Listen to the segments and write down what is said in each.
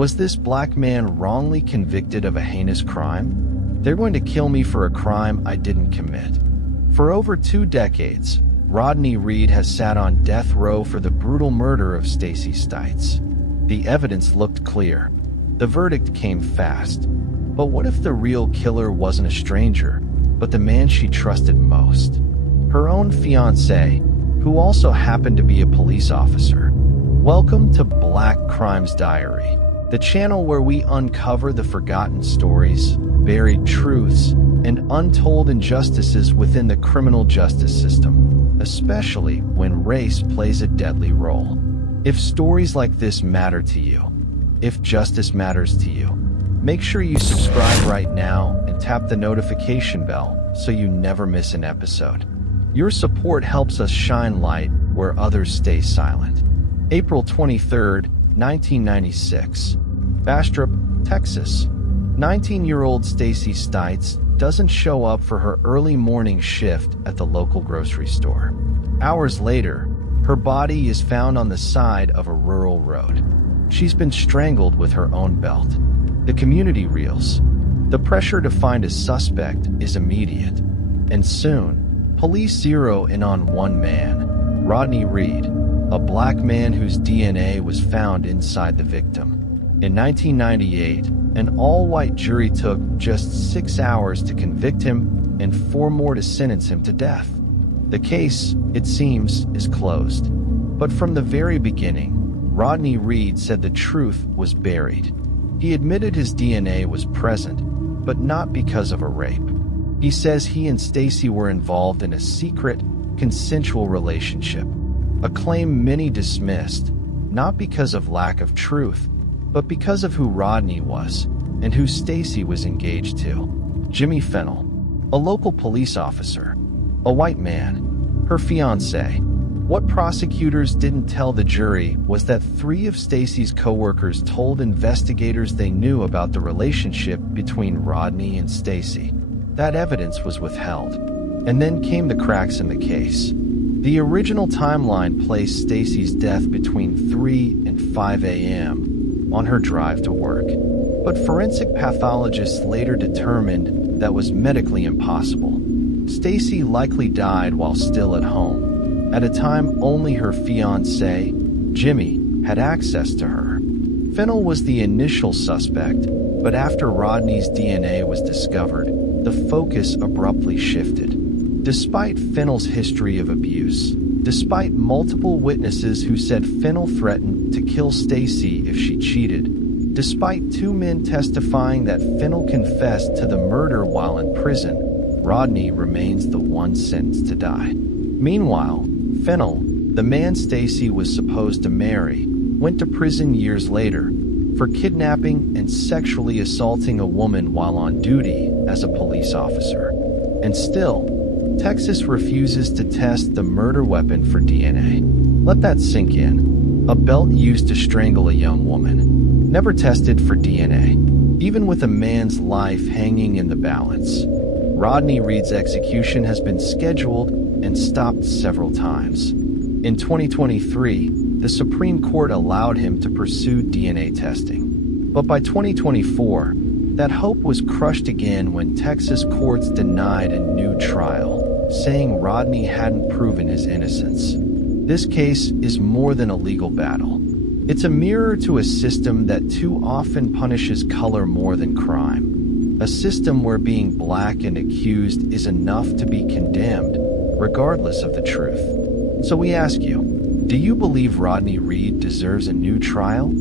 Was this black man wrongly convicted of a heinous crime? They're going to kill me for a crime I didn't commit. For over 2 decades, Rodney Reed has sat on death row for the brutal murder of Stacey Stites. The evidence looked clear. The verdict came fast. But what if the real killer wasn't a stranger, but the man she trusted most? Her own fiancé, who also happened to be a police officer. Welcome to Black Crimes Diary, the channel where we uncover the forgotten stories, buried truths, and untold injustices within the criminal justice system, especially when race plays a deadly role. If stories like this matter to you, if justice matters to you, make sure you subscribe right now and tap the notification bell so you never miss an episode. Your support helps us shine light where others stay silent. April 23, 1996. Bastrop, Texas. 19-year-old Stacey Stites doesn't show up for her early morning shift at the local grocery store. Hours later, her body is found on the side of a rural road. She's been strangled with her own belt. The community reels. The pressure to find a suspect is immediate. And soon, police zero in on one man, Rodney Reed, a black man whose DNA was found inside the victim. In 1998, an all-white jury took just 6 hours to convict him and 4 more to sentence him to death. The case, it seems, is closed. But from the very beginning, Rodney Reed said the truth was buried. He admitted his DNA was present, but not because of a rape. He says he and Stacey were involved in a secret, consensual relationship, a claim many dismissed, not because of lack of truth, but because of who Rodney was and who Stacey was engaged to. Jimmy Fennell, a local police officer, a white man, her fiancé. What prosecutors didn't tell the jury was that 3 of Stacey's co-workers told investigators they knew about the relationship between Rodney and Stacey. That evidence was withheld. And then came the cracks in the case. The original timeline placed Stacey's death between 3 and 5 a.m. on her drive to work. But forensic pathologists later determined that was medically impossible. Stacey likely died while still at home, at a time only her fiancé, Jimmy, had access to her. Fennell was the initial suspect, but after Rodney's DNA was discovered, the focus abruptly shifted. Despite Fennell's history of abuse, despite multiple witnesses who said Fennell threatened to kill Stacey if she cheated, despite 2 men testifying that Fennell confessed to the murder while in prison, Rodney remains the one sentenced to die. Meanwhile, Fennell, the man Stacey was supposed to marry, went to prison years later for kidnapping and sexually assaulting a woman while on duty as a police officer. And still, Texas refuses to test the murder weapon for DNA. Let that sink in. A belt used to strangle a young woman, never tested for DNA, even with a man's life hanging in the balance. Rodney Reed's execution has been scheduled and stopped several times. In 2023, the Supreme Court allowed him to pursue DNA testing. But by 2024, that hope was crushed again when Texas courts denied a new trial, saying Rodney hadn't proven his innocence. This case is more than a legal battle. It's a mirror to a system that too often punishes color more than crime. A system where being black and accused is enough to be condemned, regardless of the truth. So we ask you, do you believe Rodney Reed deserves a new trial?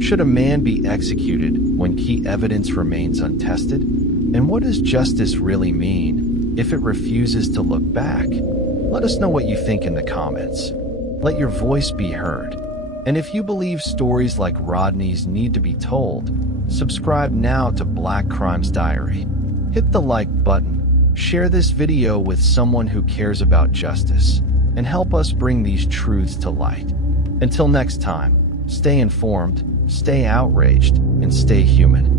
Should a man be executed when key evidence remains untested? And what does justice really mean if it refuses to look back? Let us know what you think in the comments. Let your voice be heard. And if you believe stories like Rodney's need to be told, subscribe now to Black Crimes Diary. Hit the like button, share this video with someone who cares about justice, and help us bring these truths to light. Until next time, stay informed, stay outraged, and stay human.